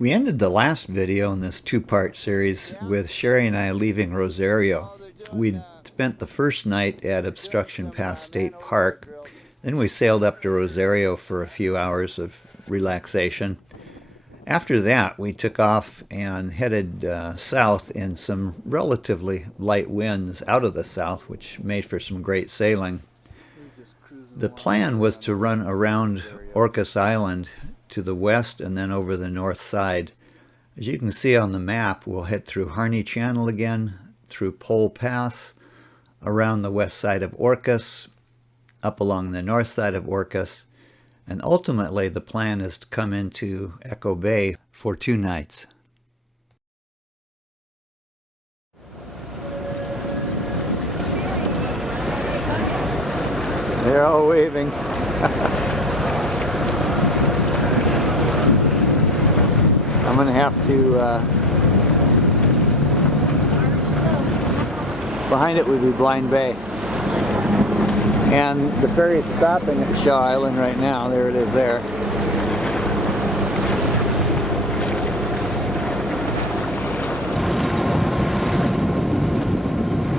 We ended the last video in this two-part series with Sherry and I leaving Rosario. We'd spent the first night at Obstruction Pass State Park. Then we sailed up to Rosario for a few hours of relaxation. After that, we took off and headed south in some relatively light winds out of the south, which made for some great sailing. The plan was to run around Sucia Island to the west and then over the north side. As you can see on the map, we'll head through Harney Channel again, through Pole Pass, around the west side of Orcas, up along the north side of Orcas, and ultimately the plan is to come into Echo Bay for 2 nights. They're all waving. I'm going to have to, behind it would be Blind Bay. And the ferry is stopping at Sucia Island right now. There it is there.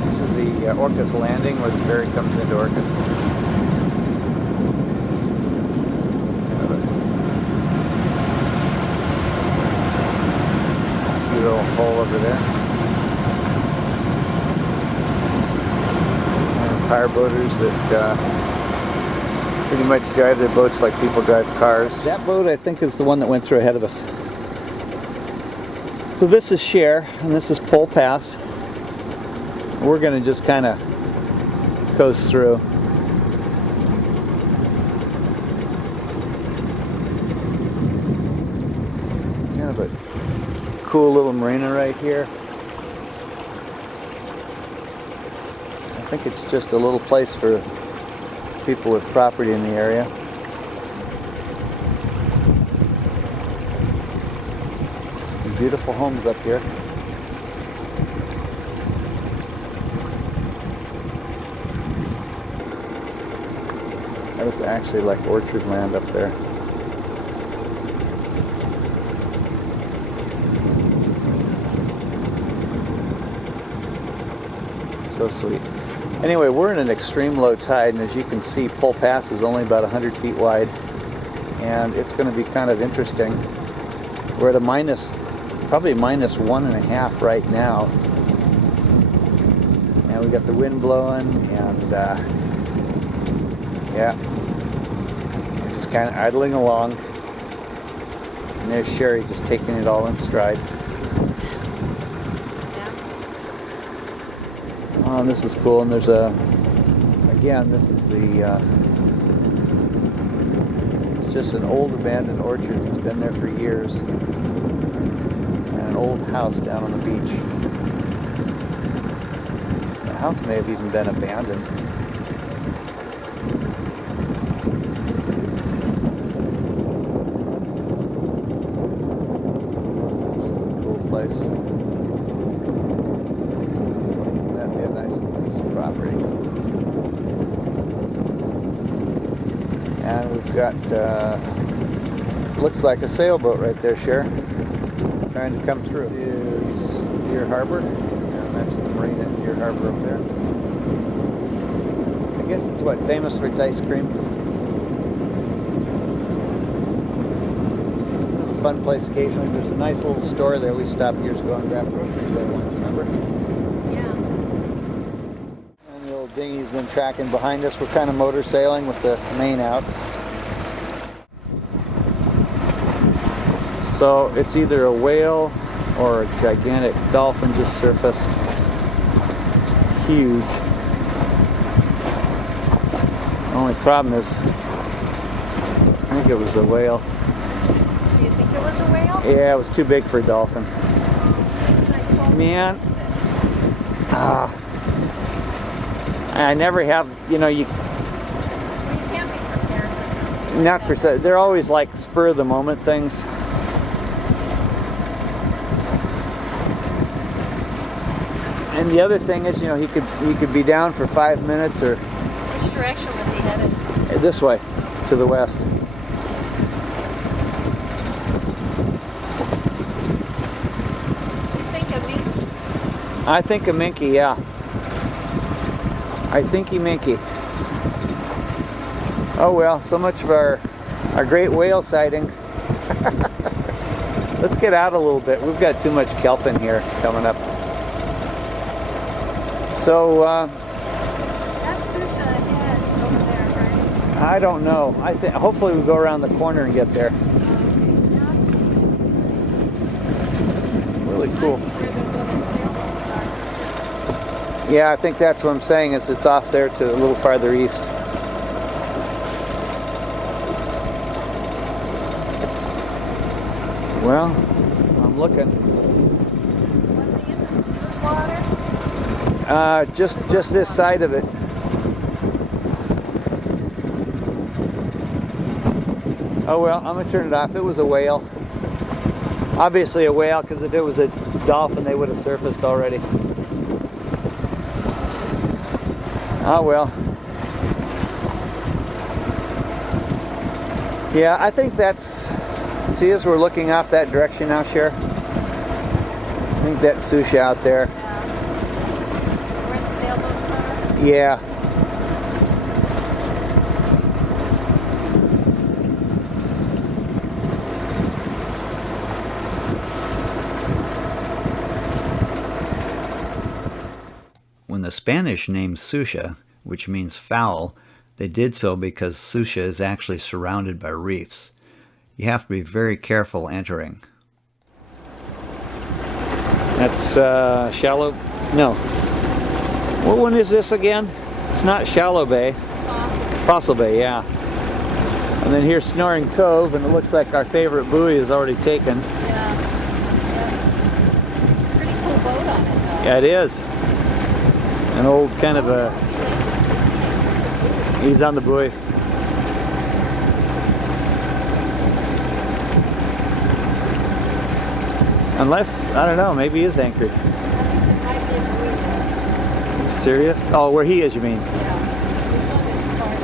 This is the Orcas landing where the ferry comes into Orcas. Little hole over there. And power boaters that pretty much drive their boats like people drive cars. That boat, I think, is the one that went through ahead of us. So this is Cher, and this is Pole Pass. We're going to just kind of coast through. Kind of a cool little marina right here. I think it's just a little place for people with property in the area. Some beautiful homes up here. That is actually like orchard land up there. So sweet. Anyway, we're in an extreme low tide, and as you can see, Pole Pass is only about 100 feet wide, and it's going to be kind of interesting. We're at a probably minus 1.5 right now, and we got the wind blowing, and yeah, we're just kind of idling along, and there's Sherry just taking it all in stride. Oh, this is cool, and there's again, this is it's just an old abandoned orchard that's been there for years, and an old house down on the beach. The house may have even been abandoned. Cool place. Property. And we've got looks like a sailboat right there, Cher, trying to come through. This is Deer Harbor, and that's the marina at Deer Harbor up there. I guess it's what, famous for its ice cream. A fun place occasionally. There's a nice little store there. We stopped years ago and grabbed groceries there once, remember? Dinghy's been tracking behind us. We're kind of motor sailing with the main out. So it's either a whale or a gigantic dolphin just surfaced. Huge. The only problem is, I think it was a whale. Do you think it was a whale? Yeah, it was too big for a dolphin. Man. I never have, you know, you can't be prepared for something. Not for so. They're always like spur of the moment things. And the other thing is, you know, he could be down for 5 minutes or. Which direction was he headed? This way, to the west. I think a minke, yeah. I think he minke. Oh well, so much of our great whale sighting. Let's get out a little bit. We've got too much kelp in here coming up. So, That's Sucia ahead over there, right? I don't know. I think hopefully we go around the corner and get there. Really cool. Yeah, I think that's what I'm saying. Is it's off there to a little farther east. Well, I'm looking. Was he in the water? Just this side of it. Oh well, I'm gonna turn it off. It was a whale. Obviously a whale, because if it was a dolphin, they would have surfaced already. Oh well. Yeah, I think that's. See, as we're looking off that direction now, Cher. I think that's Sucia out there. Yeah. Where the sailboats are? Yeah. When the Spanish named Sucia, which means foul, they did so because Sucia is actually surrounded by reefs. You have to be very careful entering. That's shallow. No. What one is this again? It's not Shallow Bay. Fossil Bay, yeah. And then here's Snoring Cove, and it looks like our favorite buoy is already taken. Yeah. Pretty cool boat on it, though. Yeah, it is. An old kind of a. He's on the buoy. Unless, I don't know, maybe he is anchored. It might be a buoy. Are you serious? Oh, where he is, you mean? Yeah. This one is far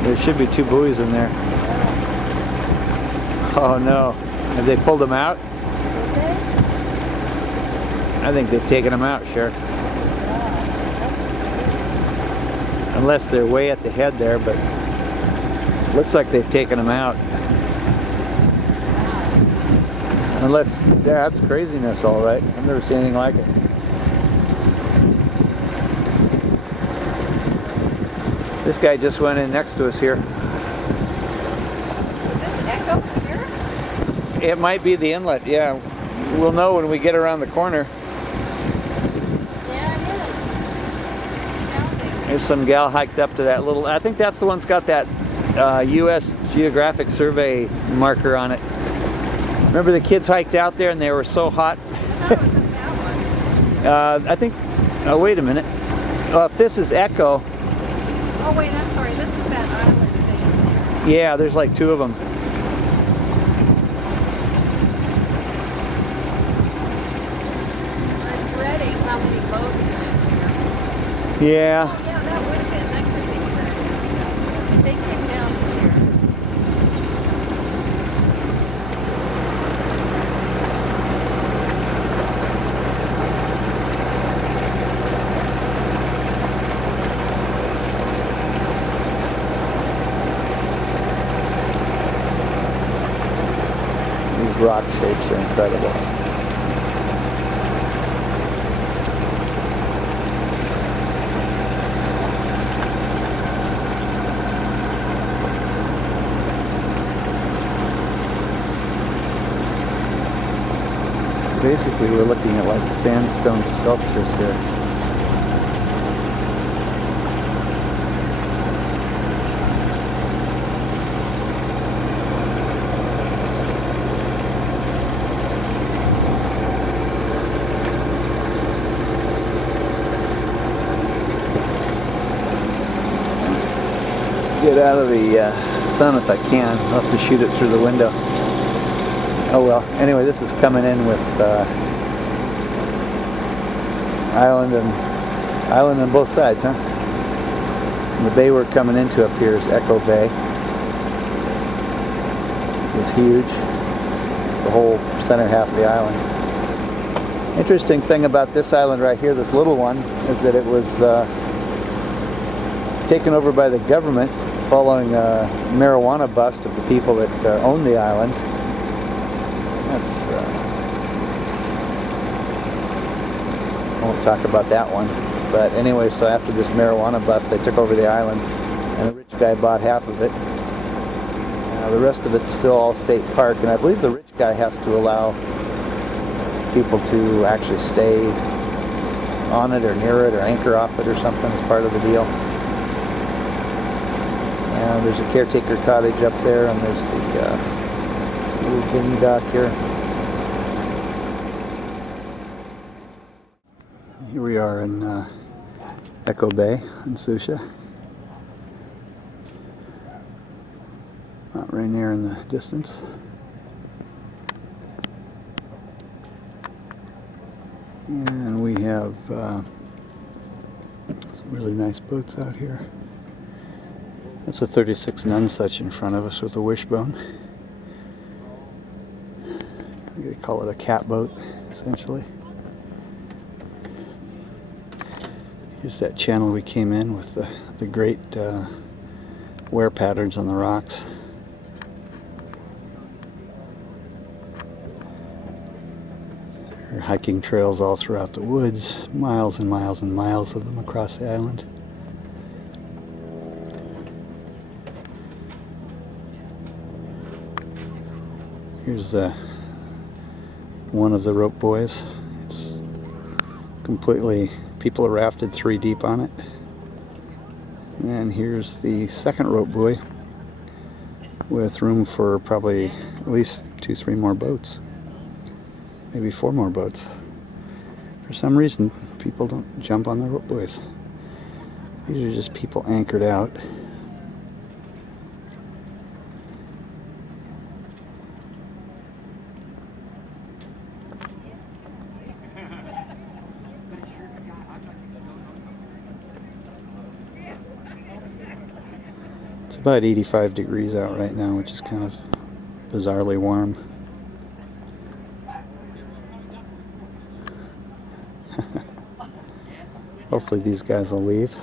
side. There should be two buoys in there. Oh no. Have they pulled them out? Okay. I think they've taken them out, sure. Unless they're way at the head there, but looks like they've taken them out. Unless, yeah, that's craziness, all right. I've never seen anything like it. This guy just went in next to us here. Is this Echo here? It might be the inlet, yeah. We'll know when we get around the corner. Yeah, it is. Astounding. There's some gal hiked up to that little, I think that's the one's got that U.S. Geographic Survey marker on it. Remember the kids hiked out there and they were so hot? I thought it was in that one. I think, oh wait a minute. If this is Echo, Oh, wait, I'm sorry. This is that island thing. yeah, there's like two of them. I'm dreading how many boats are in here. Yeah, Oh, yeah, that would have been. That could be here. They came down here. these rock shapes are incredible. Basically, we're looking at like sandstone sculptures here. Get out of the sun if I can. I'll have to shoot it through the window. Oh well. Anyway, this is coming in with island on both sides, huh? And the bay we're coming into up here is Echo Bay. is huge. The whole center half of the island. Interesting thing about this island right here, this little one, is that it was taken over by the government following a marijuana bust of the people that own the island. That's I won't talk about that one. But anyway, so after this marijuana bust, they took over the island, and a rich guy bought half of it. The rest of it's still all state park, and I believe the rich guy has to allow people to actually stay on it or near it or anchor off it or something as part of the deal. There's a caretaker cottage up there, and there's the little dinghy dock here. Here we are in Echo Bay in Sucia. Mount Rainier in the distance. And we have some really nice boats out here. That's a 36 Nonsuch in front of us with a wishbone. They call it a cat boat, essentially. Here's that channel we came in with the great wear patterns on the rocks. There are hiking trails all throughout the woods, miles and miles and miles of them across the island. Here's one of the rope buoys. It's completely, people are rafted 3 deep on it. And here's the second rope buoy with room for probably at least 2-3 more boats. Maybe 4 more boats. For some reason, people don't jump on the rope buoys. These are just people anchored out. It's about 85 degrees out right now, which is kind of bizarrely warm. Hopefully these guys will leave.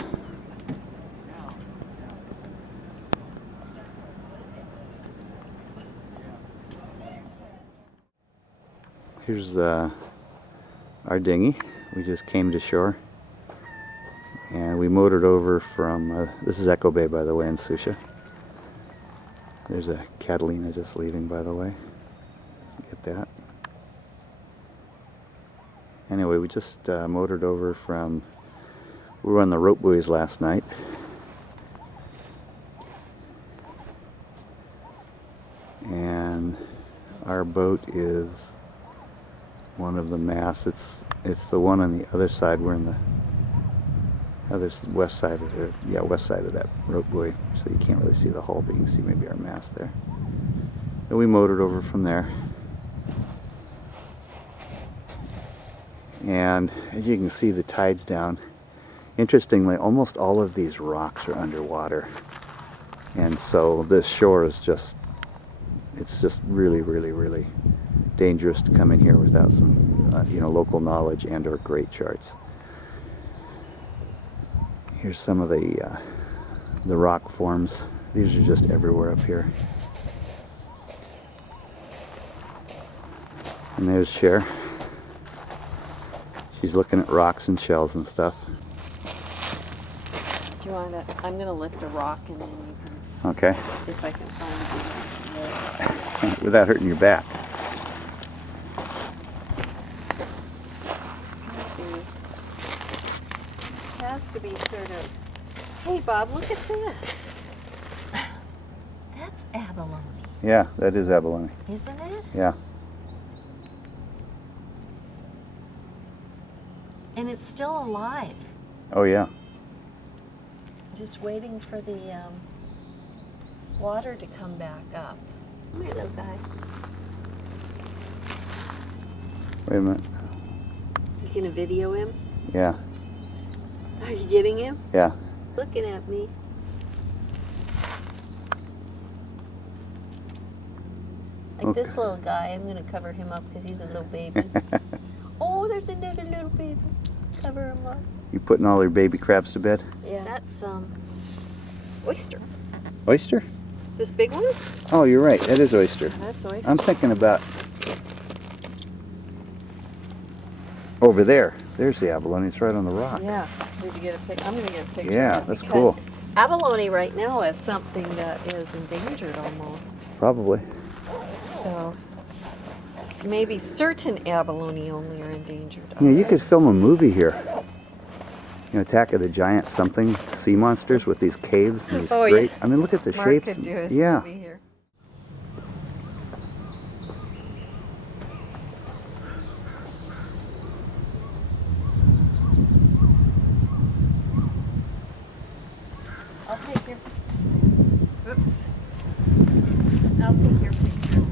Here's our dinghy. We just came to shore. And we motored over from, this is Echo Bay, by the way, in Sucia. There's a Catalina just leaving, by the way. Get that. Anyway, we just motored over from, we were on the rope buoys last night. And our boat is one of the masts. It's the one on the other side. We're in the other west side of that rope buoy, so you can't really see the hull, but you can see maybe our mast there. And we motored over from there. And as you can see, the tide's down. Interestingly, almost all of these rocks are underwater. And so this shore is just, it's just really, really, really dangerous to come in here without some, local knowledge and or great charts. Here's some of the rock forms. These are just everywhere up here. And there's Cher. She's looking at rocks and shells and stuff. Do you want to? I'm going to lift a rock and then you can see Okay. if I can find it. Without hurting your back. It has to be sort of. Hey Bob, look at this. That's abalone, Yeah, that is abalone. isn't it? Yeah. And it's still alive. Oh yeah. Just waiting for the water to come back up. Come here, little guy. Wait a minute. You gonna video him? Yeah. Are you getting him? Yeah. Looking at me. Like this little guy, I'm gonna cover him up because he's a little baby. Oh, there's another little baby. Cover him up. You putting all your baby crabs to bed? Yeah. That's oyster. Oyster? This big one? Oh, you're right. That is oyster. That's oyster. I'm thinking about over there. There's the abalone. It's right on the rock. Yeah. Did you get a pic? I'm gonna get a picture. Yeah, of it that's because cool. Abalone right now is something that is endangered almost. Probably. So maybe certain abalone only are endangered. Yeah, you could film a movie here. You know, Attack of the Giant something sea monsters with these caves and these Oh, great. yeah. I mean, look at the Mark shapes. could do his Yeah. movie here. I'll take your. Oops. I'll take your picture.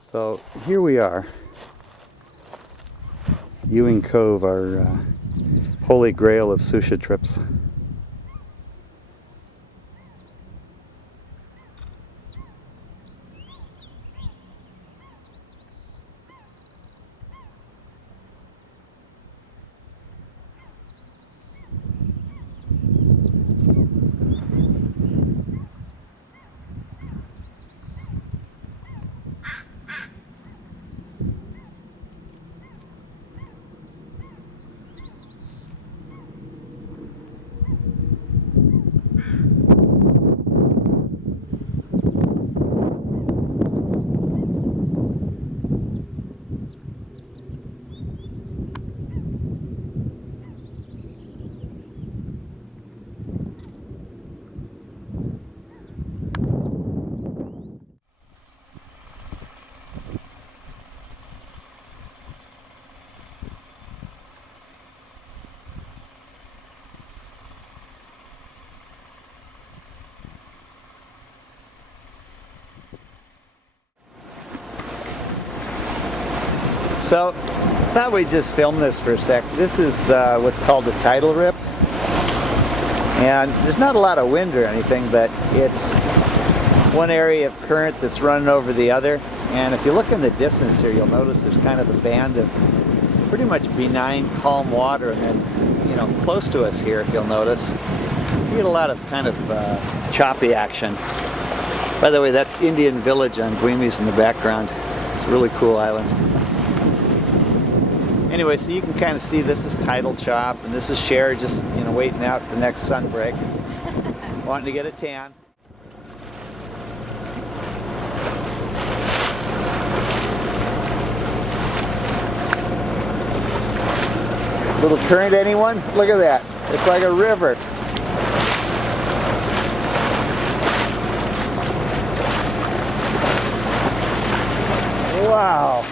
So here we are, Ewing Cove, our holy grail of Sucia trips. So, thought we'd just film this for a sec. This is what's called the tidal rip. And there's not a lot of wind or anything, but it's one area of current that's running over the other. And if you look in the distance here, you'll notice there's kind of a band of pretty much benign, calm water. And then, you know, close to us here, if you'll notice, you get a lot of kind of choppy action. By the way, that's Indian Village on Guimi's in the background. It's a really cool island. Anyway, so you can kind of see this is tidal chop, and this is Cher just, you know, waiting out the next sunbreak, wanting to get a tan. Little current, anyone? Look at that. It's like a river. Wow.